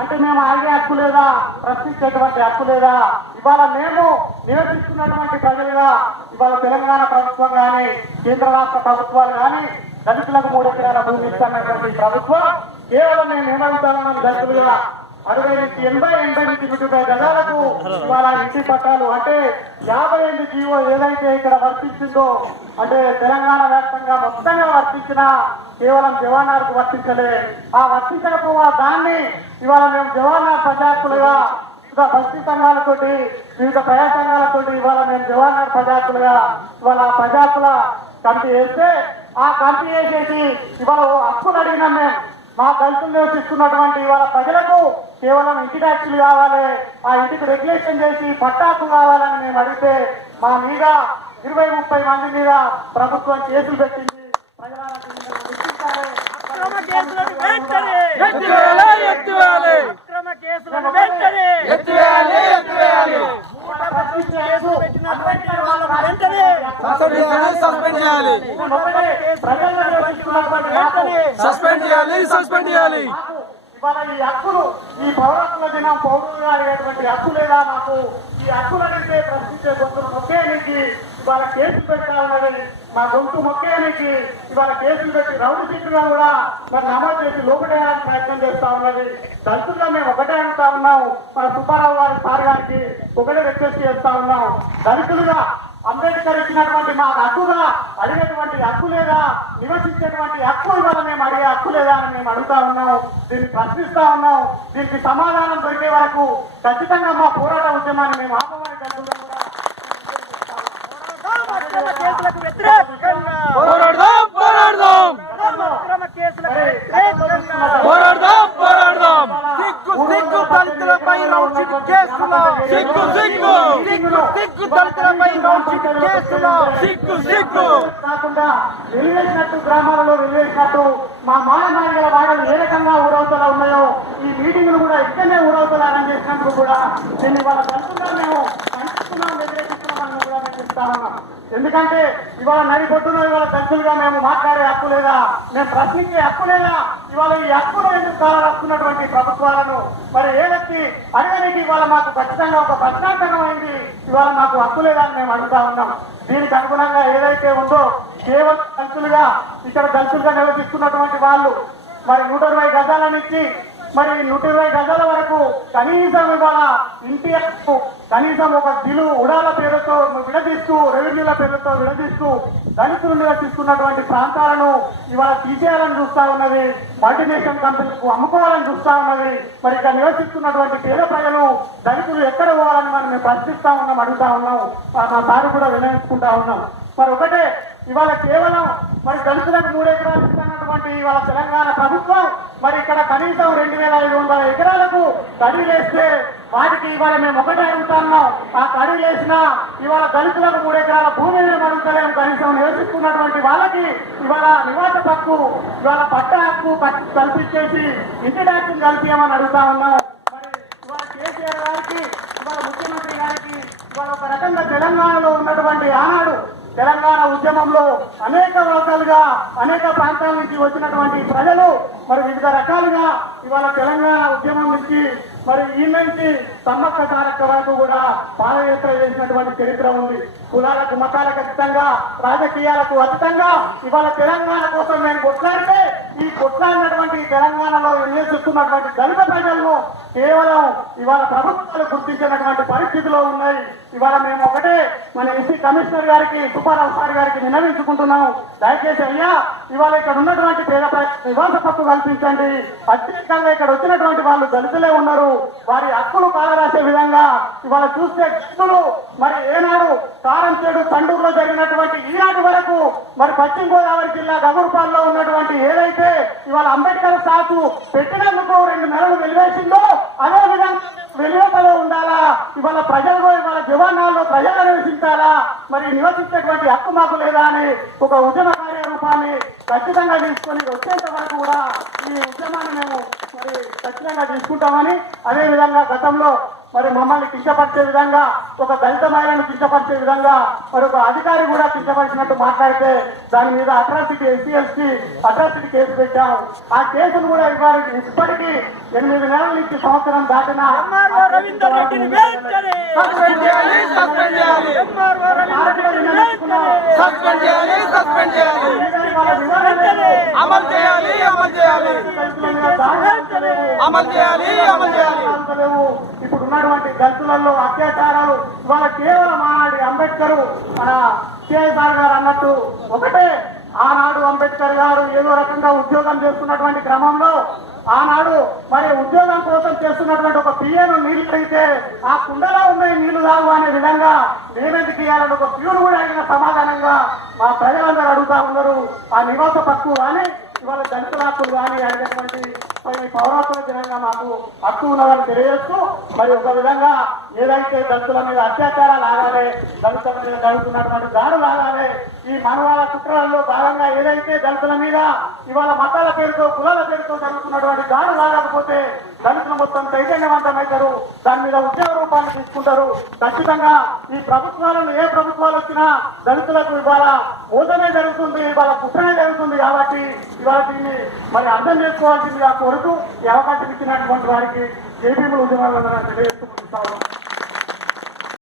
అంటే మేము ఆగే హక్కు లేదా, ప్రశ్నించేటువంటి హక్కు లేదా? ఇవాళ మేము నివసిస్తున్నటువంటి ప్రజలుగా ఇవాళ తెలంగాణ ప్రభుత్వం కానీ కేంద్ర రాష్ట్ర ప్రభుత్వాలు కానీ దళితులకు 3 ఎకరాల భూమి ఇస్తున్నటువంటి ప్రభుత్వం కేవలం మేము ఏమవుతామని దళితులుగా 60 నుంచి 80 నుంచి 100 గజాలకు ఇవాళ ఇంటి పట్టాలు అంటే 58 జీవో ఏదైతే ఇక్కడ వర్తించిందో అంటే తెలంగాణ వ్యాప్తంగా మొత్తంగా వర్తించిన కేవలం జవహర్లాల్కు వర్తించలే. ఆ వర్తించకపోవా దాన్ని ఇవాళ మేము జవహర్లాల్ ప్రజాకులుగా బస్తీ సంఘాలతోటి వివిధ ప్రజా సంఘాలతోటి ఇవాళ మేము జవహర్లాల్ ప్రజాకులుగా ఇవాళ ప్రజాకుల కమిటీ వేస్తే ఆ కమిటీ వేసేసి ఇవాళ హక్కులు అడిగినాం. మేము మా దళితులు నివసిస్తున్నటువంటి ఇవాళ ప్రజలకు కేవలం ఇంటి ట్యాక్సులు కావాలి, ఆ ఇంటికి రెగ్యులేషన్ చేసి పట్టాకు కావాలని మేము అడిగితే మా మీద 20-30 మంది మీద ప్రభుత్వం కేసులు పెట్టింది. ఇవాళ ఈ హక్కులు ఈ పౌరత్వ దినం పౌరులుగా అడిగేటువంటి హక్కు లేదా? మాకు ఈ హక్కులు అడిగితే ప్రశ్నించే గొంతులు మొక్కేయడానికి ఇవాళ కేసులు పెట్టా ఉన్నది. మా గొంతు మొక్కేయడానికి ఇవాళ కేసులు పెట్టి రౌండ్ సీట్లుగా కూడా మరి నమోదు చేసి లోపడేయాలని ప్రయత్నం చేస్తా ఉన్నది. దళితులుగా మేము ఒకటే అంటా ఉన్నాం, మన సుబ్బారావు గారి సార్ గారికి ఒకటే రిక్వెస్ట్ చేస్తా ఉన్నాం. దళితులుగా అంబేద్కర్ ఇచ్చినటువంటి మాకు హక్కుగా అడిగేటువంటి హక్కు లేదా, నివసించేటువంటి హక్కు ఇవాళ మేము అడిగే హక్కు లేదా అని మేము అడుగుతా ఉన్నాం. దీన్ని ప్రశ్నిస్తా ఉన్నాం. దీనికి సమాధానం దొరికే వరకు ఖచ్చితంగా మా పోరాట ఉద్యమాన్ని మేము ఆపమని దళితులుగా కూడా కాకుండా వెలివేసినట్టు గ్రామాలలో వెలివేసినట్టు మా మాయమాయిల వాడలు ఏ రకంగా ఊరవతలా ఉన్నాయో ఈ మీటింగ్లు కూడా ఇక్కడనే ఊరవతలు అరేంజ్ చేసినందుకు కూడా దీన్ని వాళ్ళ దళితులుగా మేము ఖండిస్తున్నాం, వ్యతిరేకిస్తున్నామని కూడా మేము చెప్తా ఉన్నాం. ఎందుకంటే ఇవాళ నడిపొట్టున ఇవాళ దళితులుగా మేము మాట్లాడే హక్కు లేదా, మేము ప్రశ్నించే హక్కు లేదా? ఇవాళ ఈ హక్కును ఎందుకు కాలరాస్తున్నటువంటి ప్రభుత్వాలను మరి ఏ వ్యక్తి అడగడానికి ఇవాళ మాకు ఖచ్చితంగా ఒక ప్రశ్నార్థకం అయింది. ఇవాళ మాకు హక్కు లేదా అని మేము అడుగుతా ఉన్నాం. దీనికి అనుగుణంగా ఏదైతే ఉందో కేవలం దళితులుగా ఇక్కడ దళితులుగా నివసిస్తున్నటువంటి వాళ్ళు మరి 120 గజాల నుంచి మరి 120 గజాల వరకు కనీసం ఇవాళ ఇంటి హక్కు కనీసం ఒక బిలు ఉడాల పేరుతో విడదీస్తూ రెవెన్యూల పేరుతో విడదీస్తూ దళితులు నివసిస్తున్నటువంటి ప్రాంతాలను ఇవాళ తీసేయాలని చూస్తా ఉన్నది. మల్టీనేషనల్ కంపెనీలకు అమ్ముకోవాలని చూస్తా ఉన్నది. మరి ఇక్కడ నివసిస్తున్నటువంటి పేద ప్రజలు దళితులు ఎక్కడ పోవాలని మనం మేము ప్రశ్నిస్తా ఉన్నాం, అడుగుతా ఉన్నాం. మా సారు కూడా వినయించుకుంటా ఉన్నాం. మరి ఒకటే ఇవాళ కేవలం మరి దళితులకు 3 ఎకరాలు ఇస్తున్నటువంటి ఇవాళ తెలంగాణ ప్రభుత్వం మరి ఇక్కడ కనీసం 2500 ఎకరాలకు కడిలేస్తే వాటికి ఇవాళ మేము ఒకటే అడుగుతున్నాం. ఆ కడిలేసిన ఇవాళ దళితులకు 3 ఎకరాల భూమిని మేము అడుగుతలేము. కనీసం నివసిస్తున్నటువంటి వాళ్ళకి ఇవాళ నివాస హక్కు ఇవాళ పట్ట హక్కు కల్పించేసి ఇంటి ట్యాక్సులు కలిపియమని అడుగుతా ఉన్నాం. మరి ఇవాళ కేసీఆర్ గారికి ఇవాళ ముఖ్యమంత్రి గారికి ఇవాళ ఒక రకంగా తెలంగాణలో ఉన్నటువంటి ఆనాడు తెలంగాణ ఉద్యమంలో అనేక వర్గాలుగా అనేక ప్రాంతాల నుంచి వచ్చినటువంటి ప్రజలు మరి వివిధ రకాలుగా ఇవాళ తెలంగాణ ఉద్యమం నుంచి మరి ఈ నుంచి సమ్మక్క సారక్క వరకు కూడా పాదయాత్ర చేసినటువంటి చరిత్ర ఉంది. కులాలకు మతాలకు అతీతంగా రాజకీయాలకు అతీతంగా ఇవాళ తెలంగాణ కోసం మేము కొట్లాడితే ఈ కొట్లాడినటువంటి తెలంగాణలో నివసిస్తున్నటువంటి దళిత ప్రజలను కేవలం ఇవాళ ప్రభుత్వాలు గుర్తించినటువంటి పరిస్థితిలో ఉన్నాయి. ఇవాళ మేము ఒకటే మన ఎస్సీ కమిషనర్ గారికి సుబ్బారావు సార్ గారికి విన్నవించుకుంటున్నాం. దయచేసి అయ్యా ఇవాళ ఇక్కడ ఉన్నటువంటి పేద నివాస హక్కు కల్పించండి. అత్యధికంగా ఇక్కడ వచ్చినటువంటి వాళ్ళు దళితులే ఉన్నారు. వారి హక్కులు కాలరాసే విధంగా ఇవాళ చూస్తే దళితులు మరి ఏనాడు కారంచేడు తండూరులో జరిగినటువంటి ఈనాటి వరకు మరి పశ్చిమ గోదావరి జిల్లా గగురుపాల్లో ఉన్నటువంటి ఏదైతే ఇవాళ అంబేద్కర్ సాకు పెట్టినందుకు 2 నెలలు వెలివేసిందో అదే విధంగా వెలువలో ఉండాలా? ఇవాళ ప్రజలు ఇవాళ జవానాల్లో ప్రజలు నివసించాలా? మరి నివసించేటువంటి హక్కు మాకు లేదా అని ఒక ఉద్యమ కార్యరూపాన్ని ఖచ్చితంగా తీసుకొని వచ్చేంత వరకు కూడా ఈ ఉద్యమాన్ని మేము మరి ఖచ్చితంగా తీసుకుంటామని, అదేవిధంగా గతంలో మరి మమ్మల్ని కించపరిచే విధంగా, ఒక దళిత మహిళను కించపరిచే విధంగా మరి ఒక అధికారి కూడా కించపరిచినట్టు మాట్లాడితే దాని మీద అట్రాసిటీ ఎస్సీ అట్రాసిటీ కేసు పెట్టాము. ఆ కేసును కూడా ఇప్పటికీ 8 నెలల నుంచి సంవత్సరం దాటినా ఇప్పుడు ఉన్నటువంటి దళితులలో అత్యాచారాలు ఇవాళ కేవలం ఆనాడు అంబేద్కర్ మన కేసీఆర్ గారు అన్నట్టు ఒకటే, ఆనాడు అంబేద్కర్ గారు ఏదో రకంగా ఉద్యోగం చేస్తున్నటువంటి క్రమంలో ఆనాడు మరి ఉద్యోగం కోసం చేస్తున్నటువంటి ఒక పియ్యను నీళ్లు అయితే ఆ కుండలో ఉన్నాయి నీళ్లు తాగు అనే విధంగా మేమెందుకు ఇవ్వాలని ఒక ప్యూను కూడా అడిగిన సమాధానంగా మా ప్రజలందరూ అడుగుతా ఉన్నారు. ఆ నివాస హక్కు కానీ ఇవాళ దళితుల హక్కులు కానీ అడిగినటువంటి మరి పౌరత్వ దినంగా మాకు హక్కు ఉన్నదని తెలియజేస్తూ మరి ఒక విధంగా ఏదైతే దళితుల మీద అత్యాచారాలు ఆగాలి, దళితుల మీద జరుగుతున్నటువంటి దాడులు ఆగాలి, ఈ మనవాళ్ళ కుట్రలలో భాగంగా ఏదైతే దళితుల మీద ఇవాళ మతాల పేరుతో కులాల పేరుతో జరుగుతున్నటువంటి దాడులు ఆగకపోతే దళితులు మొత్తం చైతన్యవంతమవుతారు, దాని మీద ఉద్యోగ రూపాన్ని తీసుకుంటారు. ఖచ్చితంగా ఈ ప్రభుత్వాలను ఏ ప్రభుత్వాలు వచ్చినా దళితులకు ఇవాళ మోసమే జరుగుతుంది, ఇవాళ కుట్రనే జరుగుతుంది. కాబట్టి ఇవాళ దీన్ని మరి అర్థం చేసుకోవాల్సిందిగా కోరుతూ ఈ అవకాశం ఇచ్చినటువంటి వారికి జేపీలు ఉద్యమాలను తెలియజేస్తూ